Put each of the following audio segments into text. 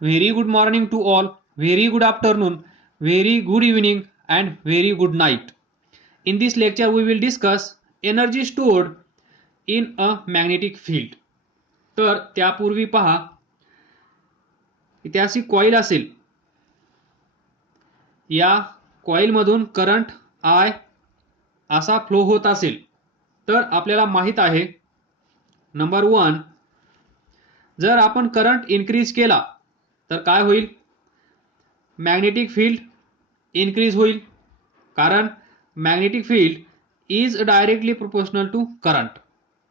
Very good morning to all, very good afternoon, very good evening, and very good night. In this lecture, we will discuss energy stored in a magnetic field. तर त्यापूर्वी पहा, इथे अशी coil असेल, या कॉईलमधून current I असा flow होत असेल, तर आपल्याला माहित आहे नंबर 1, जर आपण करंट इन्क्रीज केला तर काय होईल? मॅग्नेटिक फील्ड इन्क्रीज होईल, कारण magnetic field is directly proportional to current.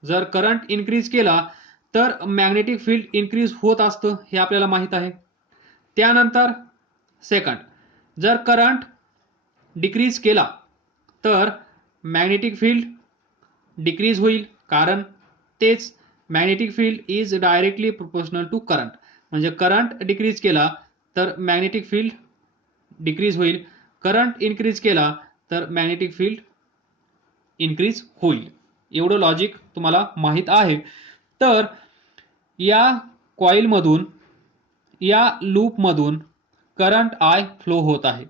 जर करंट इन्क्रीज केला तर मॅग्नेटिक फील्ड इन्क्रीज होत असतं, हे आपल्याला माहित आहे. त्यानंतर सेकंड, जर करंट डिक्रीज केला तर मॅग्नेटिक फील्ड डिक्रीज होईल, कारण तेच magnetic field is directly proportional to current. म्हणजे करंट डिक्रीज केला तर मॅग्नेटिक फील्ड डिक्रीज होईल, करंट इन्क्रीज केला तर मॅग्नेटिक फील्ड इन्क्रीज होईल. एवढं लॉजिक तुम्हाला माहित आहे. तर या कॉइलमधून, या लूपमधून करंट I फ्लो होत आहे.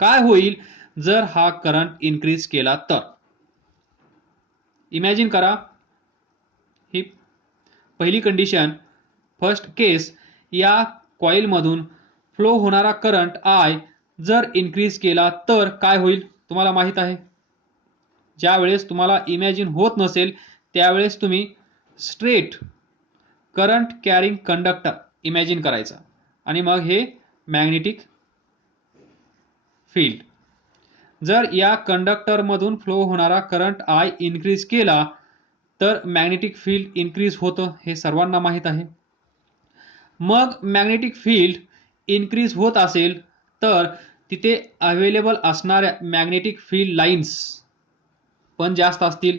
काय होईल जर हा करंट इन्क्रीज केला तर? इमॅजिन करा, ही पहिली कंडिशन, फर्स्ट केस, या कॉइलमधून फ्लो होणारा करंट I जर इन्क्रीज केला तर काय होईल तुम्हाला माहित आहे. ज्या वेळेस तुम्हाला इमॅजिन होत नसेल त्यावेळेस तुम्ही straight current carrying conductor imagine करायचा आणि मग हे मॅग्नेटिक फील्ड. जर या कंडक्टर मधून फ्लो होणारा करंट I इन्क्रीज केला तर मॅग्नेटिक फील्ड इन्क्रीज होतं, हे सर्वांना माहित आहे. मग मॅग्नेटिक फील्ड इन्क्रीज होत असेल तर तिथे अवेलेबल असणाऱ्या मॅग्नेटिक फील्ड लाईन्स पण जास्त असतील.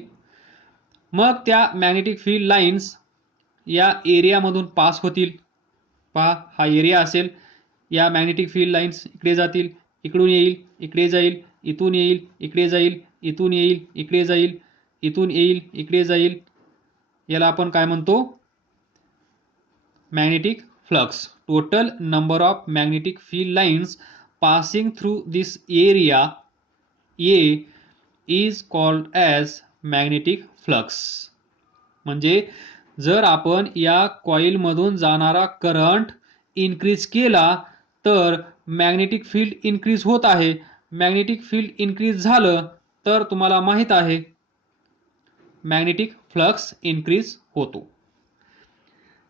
मग त्या मॅग्नेटिक फील्ड लाईन्स या एरियामधून पास होतील. पहा, हा एरिया असेल, या मॅग्नेटिक फील्ड लाईन्स इकडे जातील, इकडून येईल, इकडे जाईल, इथून येईल, इकडे जाईल, इथून येईल, इकडे जाईल, इथून येईल, इकडे जाईल. याला आपण काय म्हणतो? Magnetic flux. Total number of magnetic field lines passing through this area A is called as magnetic flux. म्हणजे जर आपण या कॉइल मधून जाणारा करंट इन्क्रीज केला तर मॅग्नेटिक फील्ड इन्क्रीज होत आहे. मॅग्नेटिक फील्ड इन्क्रीज झालं तर तुम्हाला माहित आहे मॅग्नेटिक फ्लक्स इन्क्रीज होतो,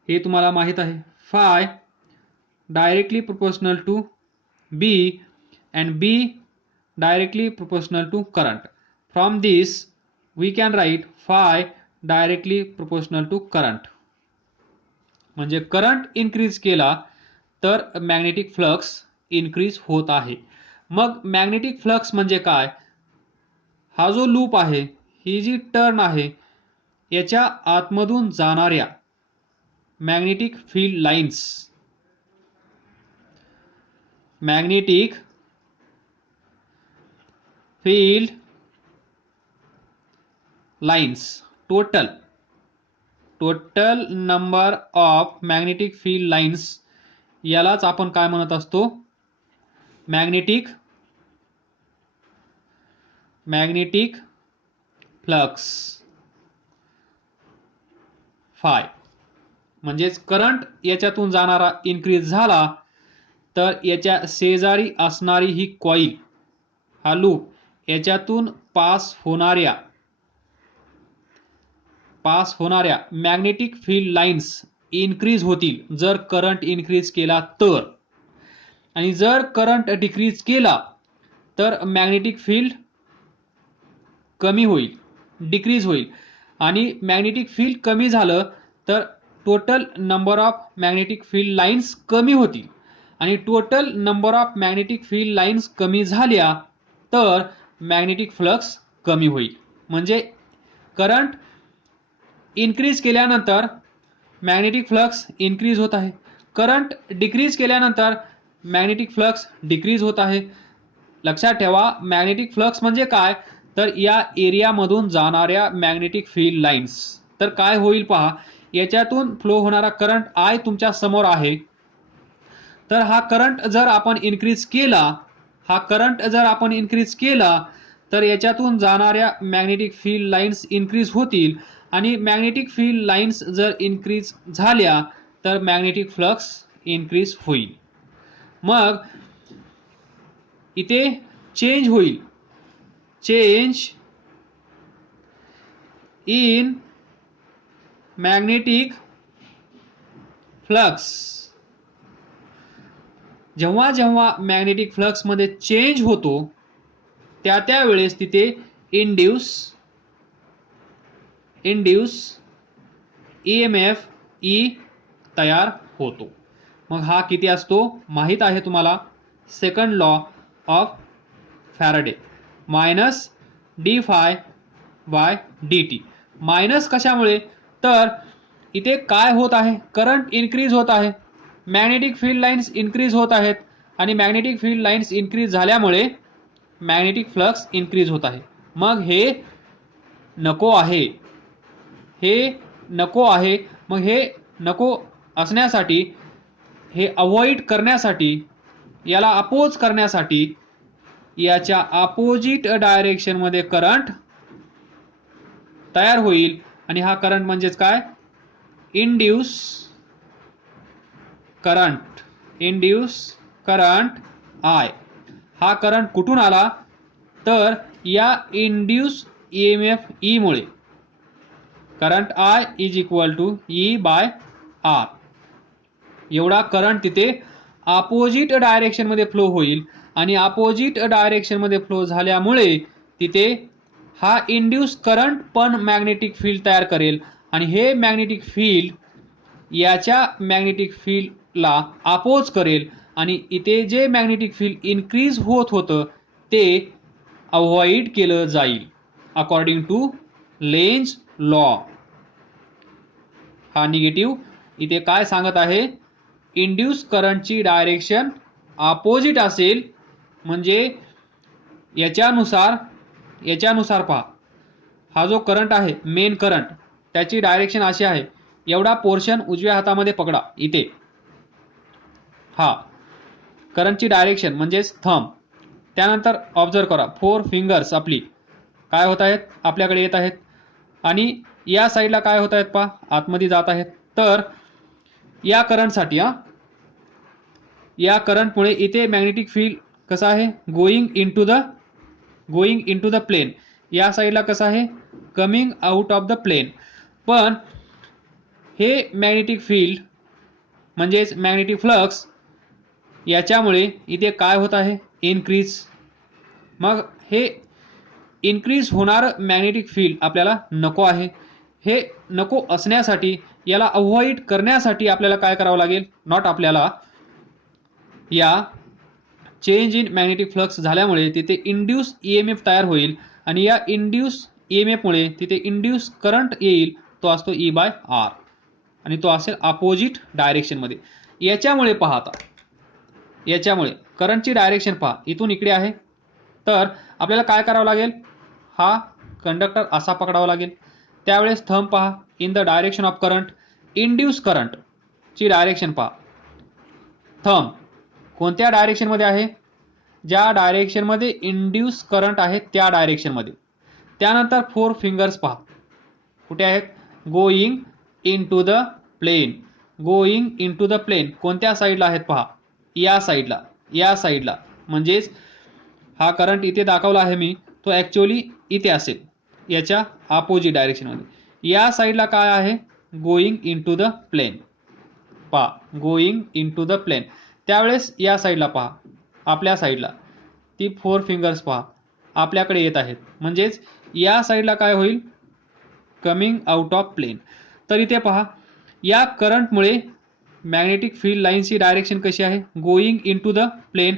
हे तुम्हाला माहित आहे. Phi directly proportional to B and B directly proportional to current. From this we can write phi directly proportional to current. म्हणजे करंट इन्क्रीज केला तर मॅग्नेटिक फ्लक्स इन्क्रीज होत आहे. मग मॅग्नेटिक फ्लक्स म्हणजे काय? हा जो लूप आहे, ही जी टर्न आहे, याच्या आतमधून जाणाऱ्या magnetic field lines, magnetic field lines, total number of magnetic field lines, यालाच आपण काय म्हणत असतो? Magnetic flux. फाय म्हणजेच करंट याच्यातून जाणारा इन्क्रीज झाला तर याच्या शेजारी असणारी ही कॉईल, हा लूप, याच्यातून पास होणाऱ्या मॅग्नेटिक फील्ड लाईन्स इन्क्रीज होतील जर करंट इन्क्रीज केला तर. आणि जर करंट डिक्रीज केला तर मॅग्नेटिक फील्ड कमी होईल, डिक्रीज होईल. आणि मॅग्नेटिक फील्ड कमी झालं तर total number of magnetic field lines कमी होतील. आणि total number of magnetic field lines कमी झाल्या तर मॅग्नेटिक फ्लक्स कमी होईल. म्हणजे करंट इन्क्रीज केल्यानंतर मॅग्नेटिक फ्लक्स इन्क्रीज होत आहे, करंट डिक्रीज केल्यानंतर मॅग्नेटिक फ्लक्स डिक्रीज होत आहे. लक्षात ठेवा, मॅग्नेटिक फ्लक्स म्हणजे काय? तर या एरियामधून जाणाऱ्या मॅग्नेटिक फील्ड लाईन्स. तर काय होईल पहा, याच्यातून फ्लो होणारा करंट I तुमच्या समोर आहे, तर हा करंट जर आपण इन्क्रीज केला तर याच्यातून जाणाऱ्या मॅग्नेटिक फील्ड लाईन्स इन्क्रीज होतील आणि मॅग्नेटिक फील्ड लाईन्स जर इन्क्रीज झाल्या तर मॅग्नेटिक फ्लक्स इन्क्रीज होईल. मग इथे चेंज होईल, चेंज इन मॅग्नेटिक फ्लक्स. जेव्हा जेव्हा मॅग्नेटिक फ्लक्स मध्ये चेंज होतो त्या वेळेस तिथे इंड्यूस EMF E तयार होतो. मग हा किती असतो माहित आहे तुम्हाला, second law of Faraday, minus d∅dt. Minus कशामुळे, तर इथे काय होत आहे, करंट इन्क्रीज होत आहे, मॅग्नेटिक फील्ड लाईन्स इन्क्रीज होत आहेत आणि मॅग्नेटिक फील्ड लाईन्स इन्क्रीज झाल्यामुळे मॅग्नेटिक फ्लक्स इन्क्रीज होत आहे. मग हे नको आहे, मग हे नको असण्यासाठी, हे अवॉइड करण्यासाठी, याला अपोज करण्यासाठी याच्या अपोजिट डायरेक्शन मध्ये करंट तयार होईल आणि हा करंट म्हणजेच काय, इंड्यूस करंट I. हा करंट कुठून आला, तर या इंड्यूस EMF E मुळे. Current I is equal to E/R. एवढा करंट तिथे अपोजिट डायरेक्शन मध्ये फ्लो होईल आणि अपोजिट डायरेक्शन मध्ये फ्लो झाल्यामुळे तिथे हा इंड्यूस करंट पण मॅग्नेटिक फील्ड तयार करेल आणि हे मॅग्नेटिक फील्ड याच्या मॅग्नेटिक फील्डला अपोज करेल आणि इथे जे मॅग्नेटिक फील्ड इन्क्रीज होत होतं ते अवॉइड केलं जाईल अकॉर्डिंग टू लेन्झ लॉ. हा निगेटिव्ह इथे काय सांगत आहे, इंड्यूस करंटची डायरेक्शन अपोजिट असेल म्हणजे याच्यानुसार पहा, हा जो करंट आहे मेन करंट त्याची डायरेक्शन अशी आहे, एवढा पोर्शन उजव्या हातामध्ये पकडा, इथे हा करंटची डायरेक्शन म्हणजेच थंब. त्यानंतर ऑब्झर्व करा 4 फिंगर्स आपली काय होत आहेत, आपल्याकडे येत आहेत आणि या साईडला काय होत आहेत पहा, आतमध्ये जात आहेत. तर या करंटसाठी या करंटमुळे इथे मॅग्नेटिक फील्ड कसं आहे, गोइंग इनटू द प्लेन. या साईडला कसं आहे, coming out of the plane. पण हे मॅग्नेटिक फील्ड म्हणजेच मॅग्नेटिक फ्लक्स याच्यामुळे इथे काय होत आहे, इन्क्रीज. मग हे इन्क्रीज होणार मॅग्नेटिक फील्ड आपल्याला नको आहे. हे नको असण्यासाठी, याला अवॉइड करण्यासाठी आपल्याला काय करावं लागेल, नॉट आपल्याला, या चेंज इन मॅग्नेटिक फ्लक्स झाल्यामुळे तिथे इंड्यूस EMF तयार होईल आणि या इंड्यूस EMF मुळे तिथे इंड्यूस करंट येईल, तो असतो E/R आणि तो असेल अपोजिट डायरेक्शन मध्ये. याच्यामुळे पहा, आता याच्यामुळे करंटची डायरेक्शन पहा, इथून इकडे आहे, तर आपल्याला काय करावं लागेल, हा कंडक्टर असा पकडावा लागेल. त्यावेळेस थंब पहा, in the direction of current, induce current ची डायरेक्शन पहा, थंब कोणत्या डायरेक्शन मध्ये आहे, ज्या डायरेक्शन मध्ये इंड्यूस करंट आहे त्या डायरेक्शन मध्ये. त्यानंतर 4 फिंगर्स पहा कुठे आहेत, गोइंग इनटू द प्लेन. कोणत्या साईडला आहेत पहा, या साईडला. म्हणजेच हा करंट इथे दाखवला आहे मी, तो ऍक्च्युअली इथे असेल, याच्या अपोजिट डायरेक्शन मध्ये. या साईडला काय आहे, गोइंग इनटू द प्लेन. पहा, गोइंग इनटू द प्लेन. त्यावेळेस या साईडला पहा, आपल्या साईडला ती 4 फिंगर्स पहा आपल्याकडे येत आहेत, म्हणजेच या साईडला काय होईल, कमिंग आउट ऑफ प्लेन. तर इथे पहा, या करंटमुळे मॅग्नेटिक फील्ड लाईनची डायरेक्शन कशी आहे, गोइंग इनटू द प्लेन.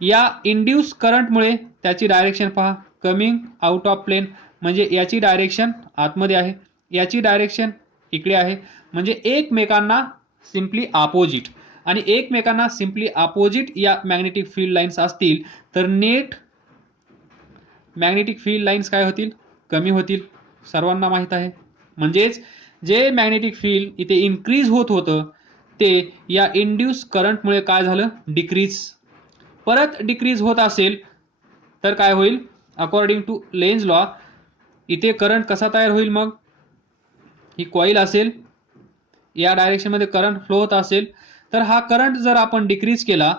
या इंड्यूस करंटमुळे त्याची डायरेक्शन पहा, कमिंग आउट ऑफ प्लेन. म्हणजे याची डायरेक्शन आतमध्ये आहे, याची डायरेक्शन इकडे आहे, म्हणजे एकमेकांना सिम्पली अपोजिट. आणि एकमेकांना सिम्पली अपोजिट या मॅग्नेटिक फील्ड लाईन्स असतील तर नेट मॅग्नेटिक फील्ड लाईन्स काय होतील, कमी होतील, सर्वांना माहित आहे. म्हणजेच जे मॅग्नेटिक फील्ड इथे इन्क्रीज होत होतं ते या इंड्यूस करंटमुळे काय झालं, डिक्रीज. परत डिक्रीज होत असेल तर काय होईल, अकॉर्डिंग टू लेन्झ लॉ इथे करंट कसा तयार होईल, मग ही कॉईल असेल, या डायरेक्शनमध्ये करंट फ्लो होत असेल तर हा करंट जर आपण डिक्रीज केला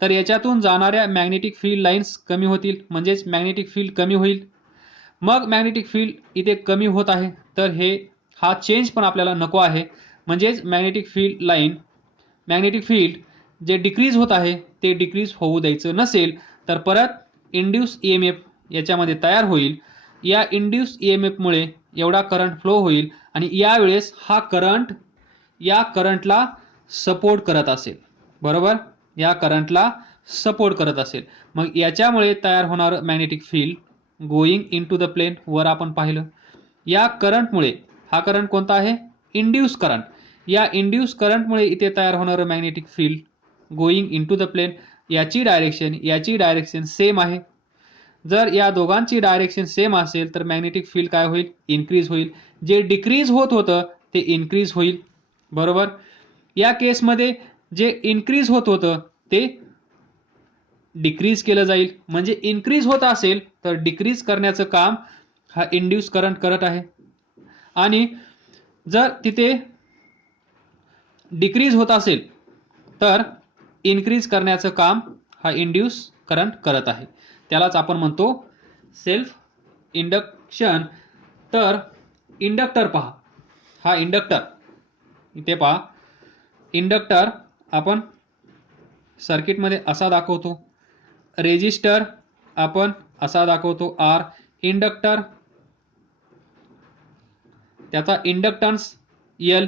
तर याच्यातून जाणाऱ्या मॅग्नेटिक फील्ड लाईन्स कमी होतील, म्हणजेच मॅग्नेटिक फील्ड कमी होईल. मग मॅग्नेटिक फील्ड इथे कमी होत आहे तर हा चेंज पण आपल्याला नको आहे, म्हणजेच magnetic field line, magnetic field जे डिक्रीज होत आहे ते डिक्रीज होऊ द्यायचं नसेल तर परत इंड्यूस EMF याच्यामध्ये तयार होईल. या इंड्यूस EMFमुळे एवढा करंट फ्लो होईल आणि यावेळेस हा करंट या करंटला सपोर्ट करत असेल, बरोबर, या करंटला सपोर्ट करत असेल. मग याच्यामुळे तयार होणार magnetic field going into the plane, वर आपण पाहिलं. या करंटमुळे, हा करंट कोणता आहे, इंड्यूस करंट, या इंड्यूस करंटमुळे इथे तयार होणारं magnetic field going into the plane, याची डायरेक्शन सेम आहे. जर या दोघांची डायरेक्शन सेम असेल तर मॅग्नेटिक फील्ड काय होईल, इन्क्रीज होईल. जे डिक्रीज होत होतं ते इन्क्रीज होईल, बरोबर. या केसमध्ये जे इन्क्रीज होत होतं ते डिक्रीज केलं जाईल. म्हणजे इन्क्रीज होत असेल तर डिक्रीज करण्याचं काम हा इंड्यूस करंट करत आहे, आणि जर तिथे डिक्रीज होत असेल तर इन्क्रीज करण्याचं काम हा इंड्यूस करंट करत आहे. त्यालाच आपण म्हणतो सेल्फ इंडक्शन. तर इंडक्टर पहा, हा इंडक्टर इथे पहा, इंडक्टर आपण सर्किटमध्ये असा दाखवतो, रेजिस्टर आपण असा दाखवतो R. इंडक्टर त्याचा इंडक्टन्स L,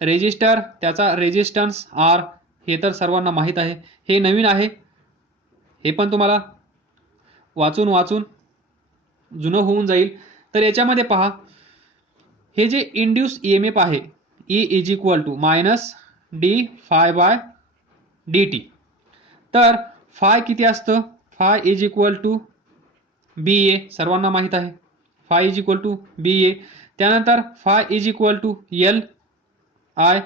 रेजिस्टर त्याचा रेजिस्टन्स R. हे तर सर्वांना माहीत आहे, हे नवीन आहे, हे पण तुम्हाला वाचून जुनं होऊन जाईल. तर याच्यामध्ये पहा, हे जे इंड्यूस EMF आहे E is equal to minus D phi by dt. तर फाय किती असतं, phi is equal to BA, सर्वांना माहीत आहे, phi is equal to BA. त्यानंतर phi is equal to LI,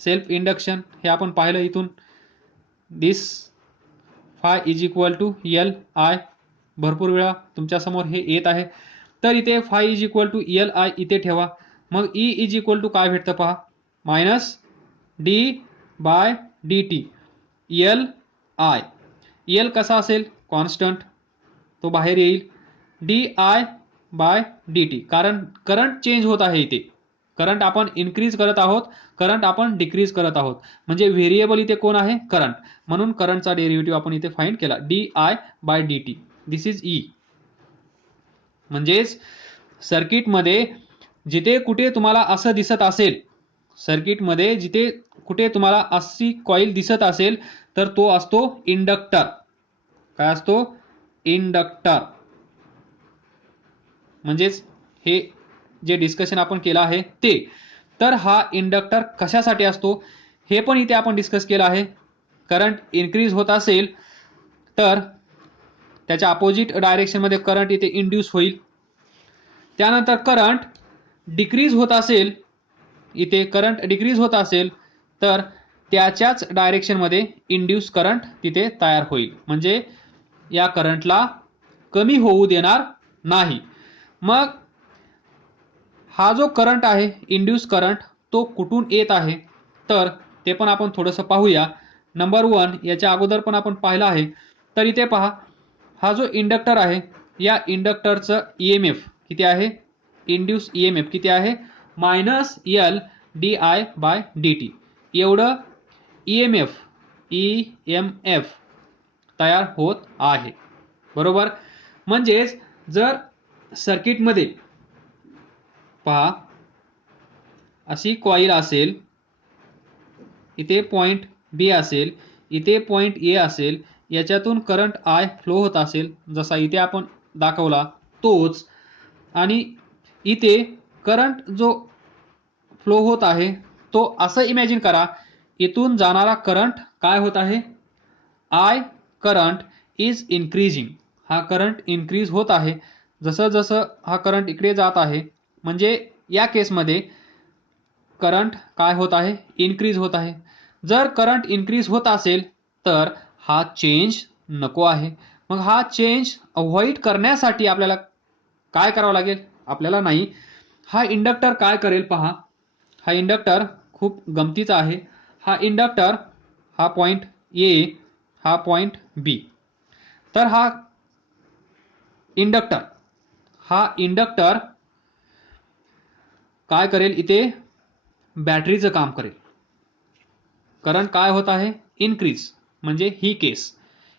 self induction, हे आपण पाहिलं इथून, this phi is equal to LI, भरपूर वेळा तुमच्यासमोर हे येत आहे. तर इथे phi is equal to LI इथे ठेवा. मग E इज इक्वल टू काय भेटतं पहा, minus D by dt. LI, L कसा असेल, कॉन्स्टंट, तो बाहेर येईल. DI बाय dt, कारण करंट चेंज होत आहे इथे, करंट आपण इन्क्रीज करत आहोत, करंट आपण डिक्रीज करत आहोत, म्हणजे व्हेरिएबल इथे कोण आहे, करंट, म्हणून करंटचा डेरिव्हेटिव्ह आपण इथे फाइंड केला, DI by dt. This is E. म्हणजेच सर्किटमध्ये जिथे कुठे तुम्हाला असं दिसत असेल, सर्किटमध्ये जिथे कुठे तुम्हाला अशी कॉईल दिसत असेल तर तो असतो इंडक्टर. काय असतो, इंडक्टर. म्हणजेच हे जे डिस्कशन आपण केलं आहे ते. तर हा इंडक्टर कशासाठी असतो हे पण इथे आपण डिस्कस केलं आहे. करंट इन्क्रीज होत असेल तर त्याच्या अपोजिट डायरेक्शनमध्ये करंट इथे इंड्यूस होईल. त्यानंतर करंट डिक्रीज होत असेल, इथे करंट डिक्रीज होत असेल तर त्याच्याच डायरेक्शनमध्ये इंड्यूस करंट तिथे तयार होईल, म्हणजे या करंटला कमी होऊ देणार नाही. मग हा जो करंट आहे इंड्यूस करंट, तो कुठून येत आहे तर ते पण आपण थोडंसं पाहूया. नंबर 1, याच्या अगोदर पण आपण पाहिलं आहे. तर इथे पहा, हा जो इंडक्टर आहे या इंडक्टरचं EMF किती आहे, इंड्यूस EMF किती आहे, minus L DI by dt. एवढं EMF तयार होत आहे, बरोबर. म्हणजेच जर सर्किटमध्ये पहा अशी कॉईल असेल, इथे पॉइंट B असेल, इथे पॉइंट A असेल, याच्यातून करंट I फ्लो होत असेल, जसा इथे आपण दाखवला तोच, आणि इथे करंट जो फ्लो होत आहे तो असं इमॅजिन करा, इथून जाणारा करंट काय होत आहे, I करंट इज इन्क्रीजिंग. हा करंट इन्क्रीज होत आहे, जसं जसं हा करंट इकडे जात आहे, म्हणजे या केसमध्ये करंट काय होत आहे, इन्क्रीज होत आहे. जर करंट इन्क्रीज होत असेल तर हा चेंज नको आहे. मग हा चेंज अवॉइड करण्यासाठी आपल्याला काय करावं लागेल? आपल्याला नाही, हा इंडक्टर काय करेल पहा. हा इंडक्टर खूप गमतीचा आहे. हा इंडक्टर, हा पॉइंट ए, हा पॉइंट बी. तर हा इंडक्टर काय करेल? इथे बॅटरीचं काम करेल. करंट काय होत आहे? इन्क्रीज. म्हणजे ही केस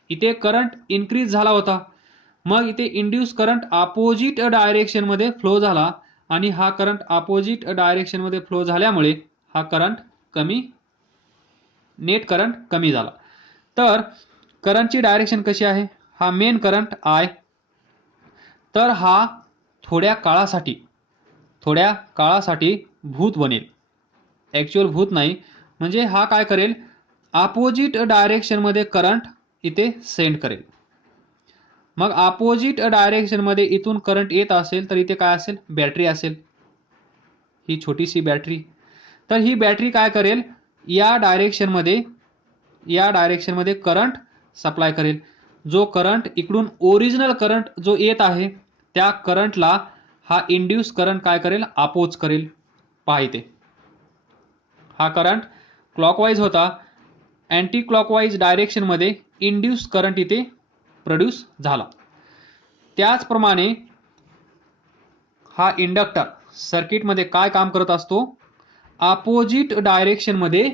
इथे करंट इन्क्रीज झाला होता. मग इथे इंड्यूस करंट अपोजिट डायरेक्शन मध्ये फ्लो झाला आणि हा करंट अपोजिट डायरेक्शन मध्ये फ्लो झाल्यामुळे हा करंट कमी, नेट करंट कमी झाला. तर करंटची डायरेक्शन कशी आहे? हा मेन करंट आय. तर हा थोड्या काळासाठी भूत बनेल. ऍक्च्युअल भूत नाही, म्हणजे हा काय करेल? अपोजिट डायरेक्शन मध्ये करंट इथे सेंड करेल. मग अपोजिट डायरेक्शन मध्ये इथून करंट येत असेल तर इथे काय असेल? बॅटरी असेल, ही छोटीशी बॅटरी. तर ही बॅटरी काय करेल? या डायरेक्शन मध्ये करंट सप्लाय करेल. जो करंट इकडून ओरिजिनल करंट जो येत आहे त्या करंटला हा इंड्यूस करंट काय करेल? अपोज करेल. पहा इथे हा करंट क्लॉकवाईज होता, अँटी क्लॉकवाईज डायरेक्शन मध्ये इंड्यूस करंट इथे प्रोड्यूस झाला. त्याचप्रमाणे हा इंडक्टर सर्किटमध्ये काय काम करत असतो? अपोजिट डायरेक्शन मध्ये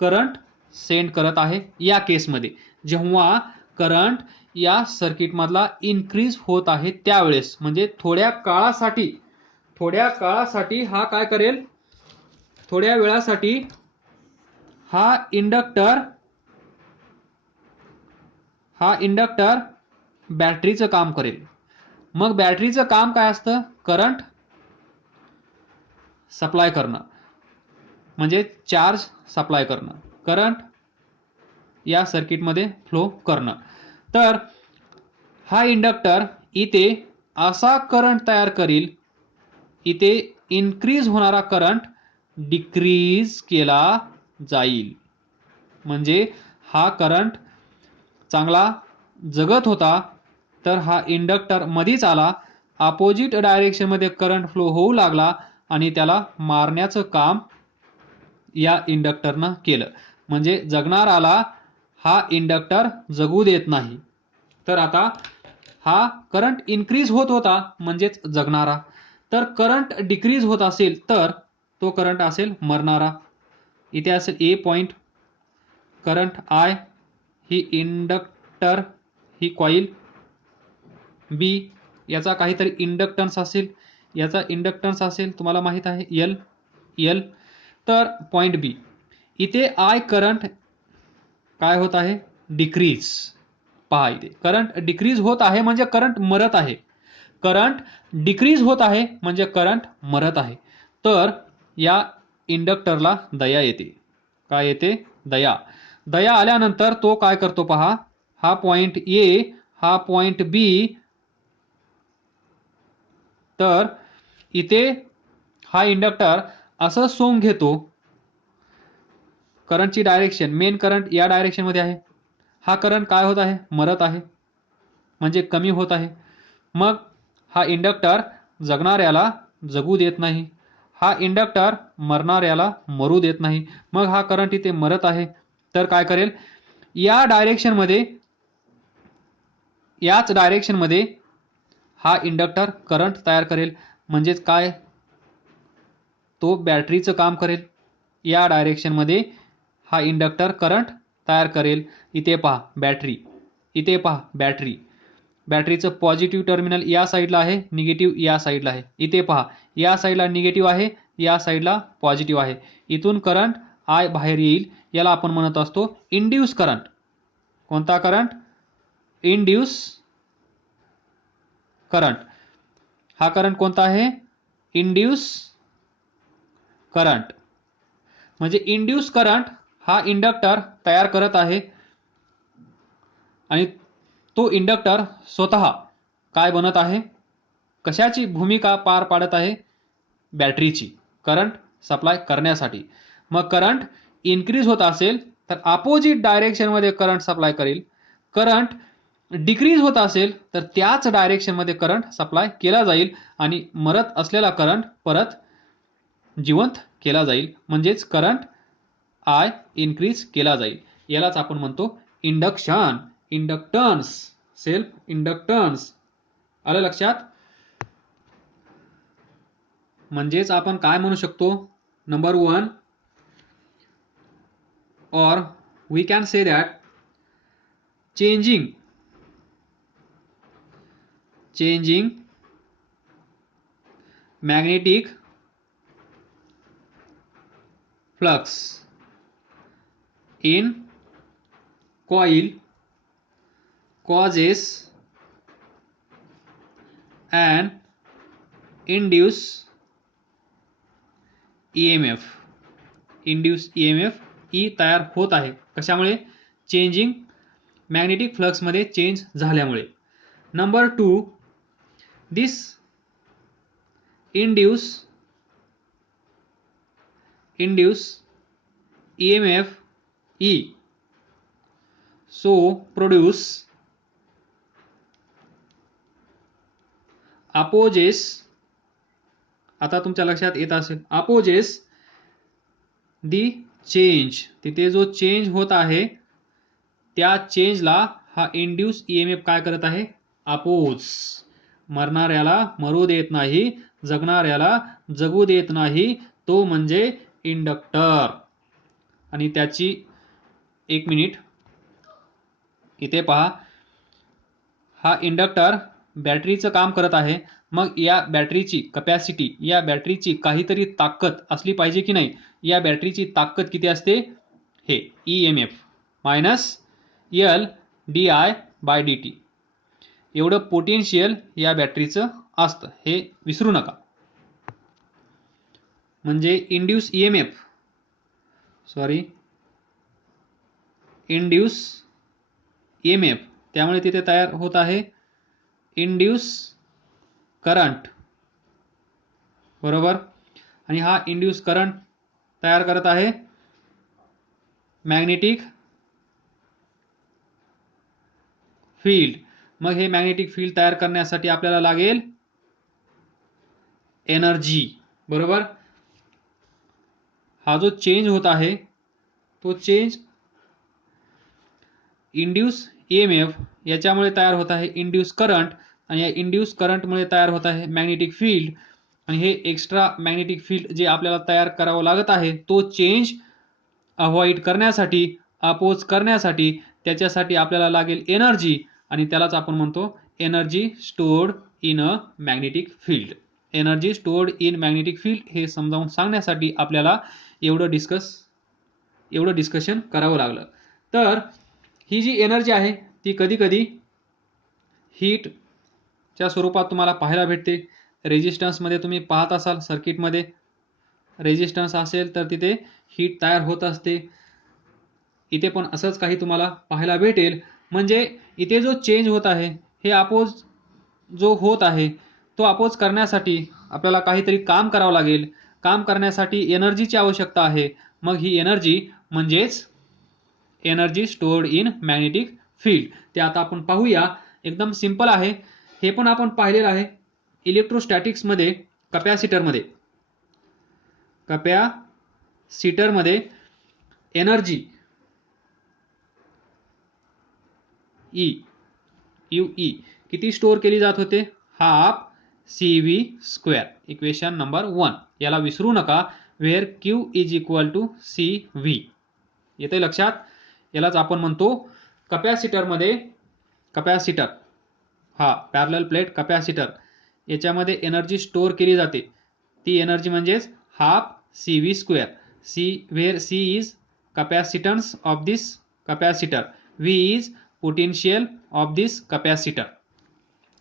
करंट सेंड करत आहे. या केसमध्ये जेव्हा करंट या सर्किट मधला इन्क्रीज होत आहे त्यावेळेस, म्हणजे थोड्या काळासाठी हा काय करेल? थोड्या वेळासाठी हा इंडक्टर बॅटरीचं काम करेल. मग बॅटरीचं काम काय असतं? करंट सप्लाय करणं, म्हणजे चार्ज सप्लाय करणं, करंट या सर्किटमध्ये फ्लो करणं. तर हा इंडक्टर इथे असा करंट तयार करील, इथे इन्क्रीज होणारा करंट डिक्रीज केला जाईल. म्हणजे हा करंट चांगला जगत होता, तर हा इंडक्टर मधीच आला, अपोजिट डायरेक्शन मध्ये करंट फ्लो होऊ लागला आणि त्याला मारण्याचं काम या इंडक्टरनं केलं. म्हणजे जगणाराला हा इंडक्टर जगू देत नाही. तर आता हा करंट इन्क्रीज होत होता म्हणजेच जगणारा, तर करंट डिक्रीज होत असेल तर तो करंट असेल मरणारा. इथे असेल ए पॉइंट, करंट आय, ही इंडक्टर, ही कॉईल बी, याचा काहीतरी इंडक्टन्स असेल, तुम्हाला माहित आहे एल. तर पॉइंट बी इथे आय करंट काय होत आहे? डिक्रीज. पहा इथे करंट डिक्रीज होत आहे म्हणजे करंट मरत आहे. करंट डिक्रीज होत आहे म्हणजे करंट मरत आहे. तर या इंडक्टरला दया येते. काय येते? दया आल्यानंतर तो काय करतो पहा. हा पॉइंट ए, हा पॉइंट बी. तर इथे हा इंडक्टर असं सोंग घेतो. करंटची डायरेक्शन, मेन करंट या डायरेक्शन मध्ये आहे. हा करंट काय होत आहे? मरत आहे, म्हणजे कमी होत आहे. मग हा इंडक्टर जगणाऱ्याला जगू देत नाही, हा इंडक्टर मरणाऱ्याला मरू देत नाही. मग हा करंट इथे मरत आहे, तर काय करेल? याच डायरेक्शन मध्ये हा इंडक्टर करंट तयार करेल. म्हणजेच काय? तो बॅटरीचं काम करेल. या डायरेक्शन मध्ये हा इंडक्टर करंट तयार करेल. इथे पहा बॅटरी, इथे पहा बॅटरी. बॅटरीचं पॉझिटिव्ह टर्मिनल या साईडला आहे, निगेटिव्ह या साईडला आहे. इथे पहा या साईडला निगेटिव्ह आहे, या साईडला पॉझिटिव्ह आहे. इथून करंट आय बाहेर येईल, याला आपण म्हणत असतो इंड्यूस करंट. कोणता करंट? Induce current. हा करंट कोणता आहे? Induce current. म्हणजे इंड्यूस करंट हा इंडक्टर तयार करत आहे आणि तो इंडक्टर स्वतः काय बनत आहे? कशाची भूमिका पार पाडत आहे? बॅटरीची, करंट सप्लाय करण्यासाठी. मग करंट इन्क्रीज होत असेल तर अपोजिट डायरेक्शनमध्ये करंट सप्लाय करेल. करंट डिक्रीज होत असेल तर त्याच डायरेक्शनमध्ये करंट सप्लाय केला जाईल आणि मरत असलेला करंट परत जिवंत केला जाईल. म्हणजेच करंट आय इन्क्रीज केला जाईल. यालाच आपण म्हणतो इंडक्शन, इंडक्टन्स, सेल्फ इंडक्टन्स. आलं लक्षात? म्हणजेच आपण काय म्हणू शकतो? Number 1, or we can say that changing magnetic flux in coil causes an induced EMF. Induce EMF E तयार होत आहे. कशामुळे? चेंजिंग मॅग्नेटिक फ्लक्स मध्ये चेंज झाल्यामुळे. नंबर 2, दिस induce EMF E so produce opposes, आता तुमच्या लक्षात येत असेल, opposes the change. तिथे जो चेंज होत आहे त्या चेंजला हा इंड्यूस EMF काय करत आहे? अपोज. मरणाऱ्याला मरू देत नाही, जगणाऱ्याला जगू देत नाही, तो म्हणजे इंडक्टर. आणि त्याची 1 मिनिट इथे पहा. हा इंडक्टर बॅटरीचं काम करत आहे. मग या बॅटरीची कपॅसिटी, या बॅटरीची काहीतरी ताकद असली पाहिजे की नाही? या बॅटरीची ताकद किती असते? हे EMF मायनस L di/dt एवढं पोटेन्शियल या बॅटरीचं असतं, हे विसरू नका. म्हणजे इंड्यूस EMF, त्यामुळे तिथे तयार होत आहे इंड्यूस करंट, बरोबर. आणि हा इंड्यूस करंट तयार करत आहे मॅग्नेटिक फील्ड. मग हे मॅग्नेटिक फील्ड तयार करण्यासाठी आपल्याला लागेल एनर्जी, बरोबर. हा जो चेंज होत आहे तो चेंज इंड्यूस EMF याच्यामुळे तयार होत आहे इंड्यूस करंट, आणि या इंड्यूस करंटमुळे तयार होत आहे मॅग्नेटिक फील्ड. आणि हे एक्स्ट्रा मॅग्नेटिक फील्ड जे आपल्याला तयार करावं लागत आहे तो चेंज अवॉइड करण्यासाठी, अपोज करण्यासाठी, त्याच्यासाठी आपल्याला लागेल एनर्जी. आणि त्यालाच आपण म्हणतो energy stored in a magnetic field. Energy stored in magnetic field हे समजावून सांगण्यासाठी आपल्याला एवढं डिस्कशन करावं लागलं. तर ही जी एनर्जी आहे ती कधी कधी हीटच्या स्वरूपात तुम्हाला पाहायला भेटते. रेजिस्टन्समध्ये तुम्ही पाहत असाल, सर्किटमध्ये रेजिस्टन्स असेल तर तिथे हीट तयार होत असते. इथे पण असंच काही तुम्हाला पाहायला भेटेल. म्हणजे इथे जो चेंज होत आहे, हे अपोज जो होत आहे तो अपोज करण्यासाठी आपल्याला काहीतरी काम करावं लागेल. काम करण्यासाठी एनर्जीची आवश्यकता आहे. मग ही एनर्जी म्हणजेच energy stored in magnetic field. ते आता आपण पाहूया. एकदम सिंपल आहे. हे पण आपण पाहिलेलं आहे इलेक्ट्रोस्टॅटिक्समध्ये. कपॅसिटरमध्ये एनर्जी E किती स्टोअर केली जात होते? 12CV². इक्वेशन नंबर 1 याला विसरू नका. Where Q is equal to CV. येते लक्षात? यालाच आपण म्हणतो कपॅसिटरमध्ये, हा पॅरलल प्लेट कपॅसिटर, याच्यामध्ये एनर्जी स्टोअर केली जाते. ती एनर्जी म्हणजेच 12CV². Where C is capacitance of this capacitor, V is potential of this capacitor.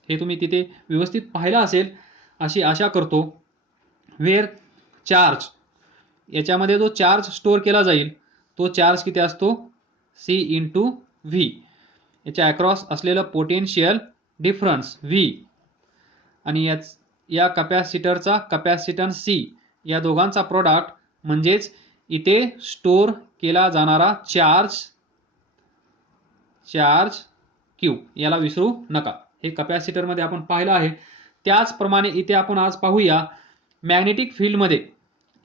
हे तुम्ही तिथे व्यवस्थित पाहिलं असेल अशी आशा करतो. वेअर चार्ज, याच्यामध्ये जो चार्ज स्टोअर केला जाईल तो चार्ज किती असतो? C into V. याच्या अक्रॉस असलेलं पोटेन्शियल डिफरन्स V, आणि या कपॅसिटरचा कपॅसिटन्स C, या दोघांचा प्रोडक्ट म्हणजेच इथे स्टोअर केला जाणारा चार्ज क्यू, याला विसरू नका. हे कॅपॅसिटरमध्ये आपण पाहिलं आहे. त्याचप्रमाणे इथे आपण आज पाहूया मॅग्नेटिक फील्डमध्ये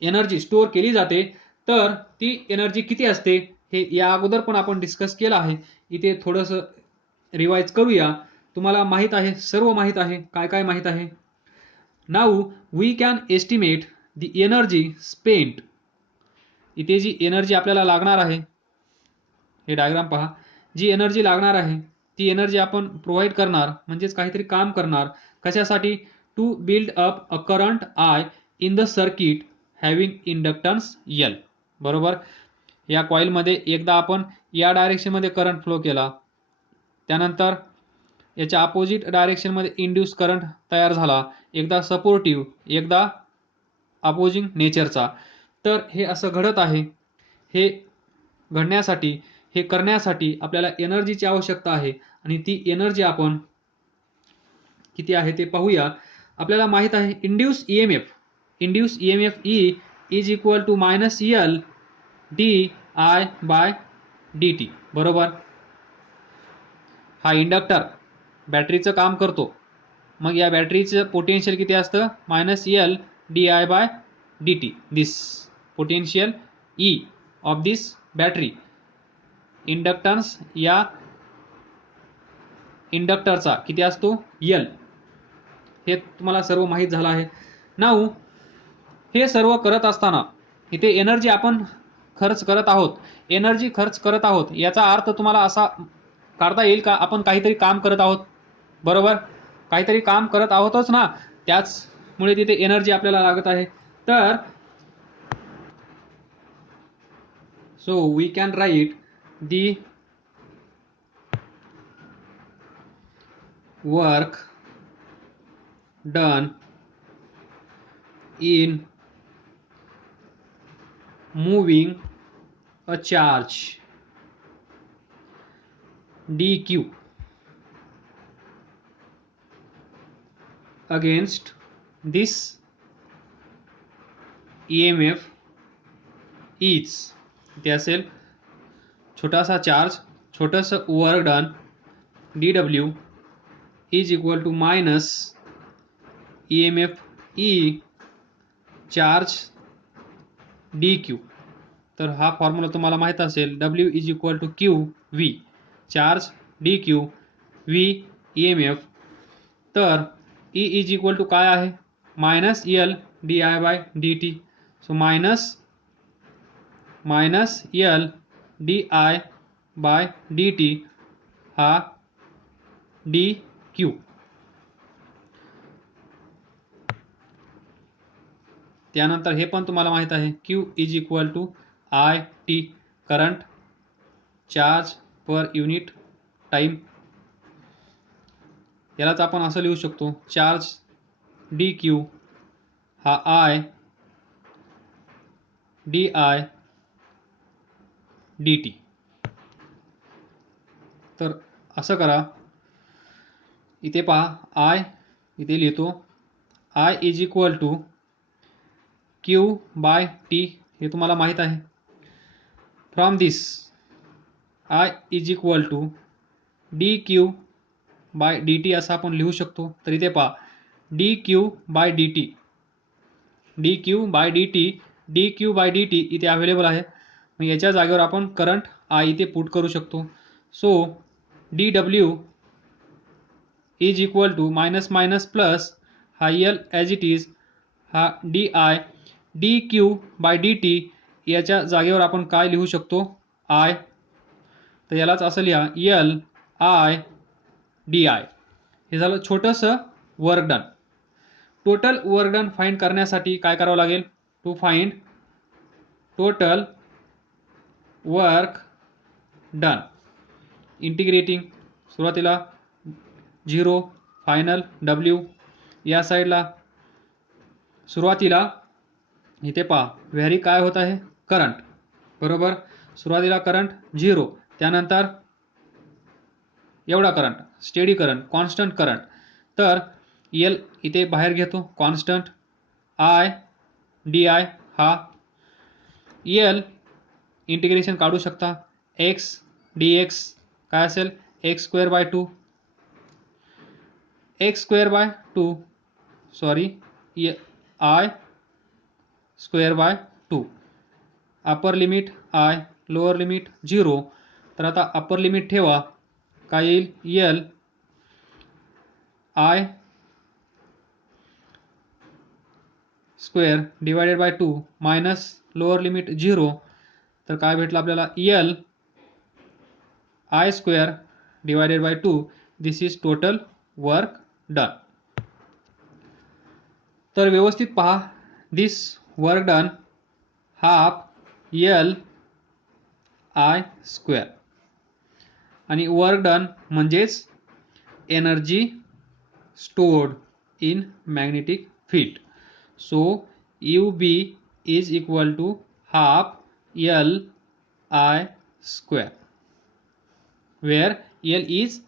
एनर्जी स्टोअर केली जाते, तर ती एनर्जी किती असते हे या अगोदर पण आपण डिस्कस केलं आहे. इथे थोडंसं रिवाइज करूया. तुम्हाला माहित आहे, सर्व माहित आहे. काय काय माहित आहे? Now we can estimate the energy spent. इथे जी एनर्जी आपल्याला लागणार आहे, हे डायग्राम पहा, जी एनर्जी लागणार आहे ती एनर्जी आपण प्रोव्हाइड करणार, म्हणजेच काहीतरी काम करणार. कशासाठी? To build up a current I in the circuit having inductance L. बरोबर. या कॉइलमध्ये एकदा आपण या डायरेक्शनमध्ये करंट फ्लो केला, त्यानंतर याच्या अपोजिट डायरेक्शनमध्ये इंड्यूस करंट तयार झाला, एकदा सपोर्टिव्ह एकदा अपोजिंग नेचरचा. तर हे असं घडत आहे. हे घडण्यासाठी, हे करण्यासाठी आपल्याला एनर्जीची आवश्यकता आहे, आणि ती एनर्जी आपण किती आहे ते पाहूया. आपल्याला माहित आहे induce EMF E is equal to minus L D I by D T. बरोबर. हा इंडक्टर बॅटरीचं काम करतो, मग या बॅटरीचं पोटेन्शियल किती असतं? Minus L D I by D T. This potential E of this battery, inductance या इंडक्टरचा किती असतो? एल. हे तुम्हाला सर्व माहीत झालं आहे. नाऊ हे सर्व करत असताना इथे एनर्जी आपण खर्च करत आहोत, एनर्जी खर्च करत आहोत, याचा अर्थ तुम्हाला असा काढता येईल का? आपण काहीतरी काम करत आहोत. बरोबर. काहीतरी काम करत आहोतच ना, त्याचमुळे तिथे एनर्जी आपल्याला लागत आहे. तर so we can write the work done in moving a charge dq against this EMF is, ते असेल छोटासा चार्ज, छोटंसं work done dw is equal to minus EMF E charge dq. तर हा फॉर्म्युला तुम्हाला माहित असेल, W is equal to Q V, charge dq V EMF. तर E इज इक्वल टू काय आहे? Minus L D I by D T. So minus L D I by D T हा D Q. त्यानंतर हे पण तुम्हाला माहित आहे, Q is equal to I T, current charge per unit time. यालाच आपण असं लिहू शकतो, चार्ज डी क्यू हा I D I D T. तर असं करा, इथे पहा, आय इथे लिहितो, I is equal to Q by T, हे तुम्हाला माहित आहे. From this I is equal to D Q by D T असं आपण लिहू शकतो. तर इथे पहा, D Q by D T, D Q by D T, D Q by D T इथे अवेलेबल आहे. मग याच्या जागेवर आपण करंट आय इथे पुट करू शकतो. So D W is equal to minus minus plus, हा एल ॲज इट इज, हा D I D Q by D T, याच्या जागेवर आपण काय लिहू शकतो? आय. तर यालाच असं लिहा, एल आय डी आय. हे झालं छोटंसं work done. Total work done find करण्यासाठी काय करावं लागेल? To find total work done, integrating सुरुवातीला 0, फायनल W. या साईडला सुरुवातीला इथे पहा, व्हॅरी काय होत आहे? करंट. बरोबर. सुरुवातीला करंट 0, त्यानंतर एवढा current, steady current, constant current. तर एल इथे बाहेर घेतो, कॉन्स्टंट, आय डी आय हा एल इंटिग्रेशन काढू शकता, एक्स डी एक्स काय असेल x square by 2, x square by 2 sorry I square by 2, upper limit I lower limit 0. तर आता अपर लिमिट ठेवा, काय येईल L I square divided by 2 minus lower limit 0. तर काय भेटलं आपल्याला L I square divided by 2. This is total work done. तर व्यवस्थित पहा, this work done half L I square आणि वर्क डन म्हणजेच energy stored in magnetic field. So UB is equal to half LI square, where L is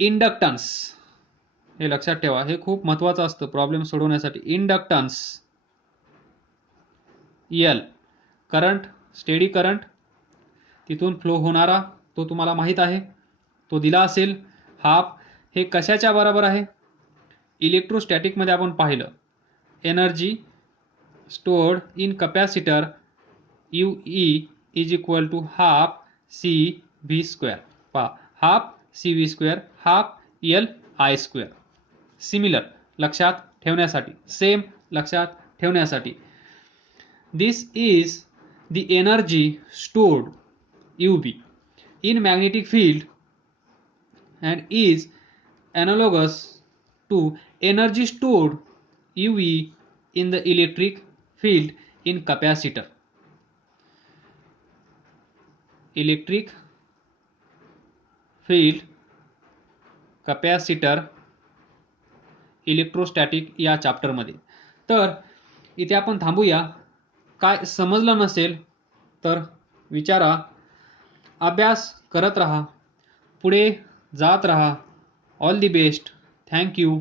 inductance. हे लक्षात ठेवा, हे खूप महत्त्वाचं असतं प्रॉब्लेम सोडवण्यासाठी. Inductance L current, steady current तिथून फ्लो होणारा तो तुम्हाला माहीत आहे, तो दिला असेल. हाफ हे कशाच्या बरोबर आहे, इलेक्ट्रोस्टॅटिकमध्ये आपण पाहिलं energy stored in capacitor UE is equal to half CV square. पहा half CV square half LI square. Similar लक्षात ठेवण्यासाठी, सेम लक्षात ठेवण्यासाठी. This is the energy stored UB in magnetic field and is analogous to energy stored UV in the electric field in capacitor. Electric field, capacitor, electrostatic या चॅप्टरमध्ये. तर इथे आपण थांबूया. काय समजलं नसेल तर विचारा, अभ्यास करत राहा, पुढे जात राहा. All the best. Thank you.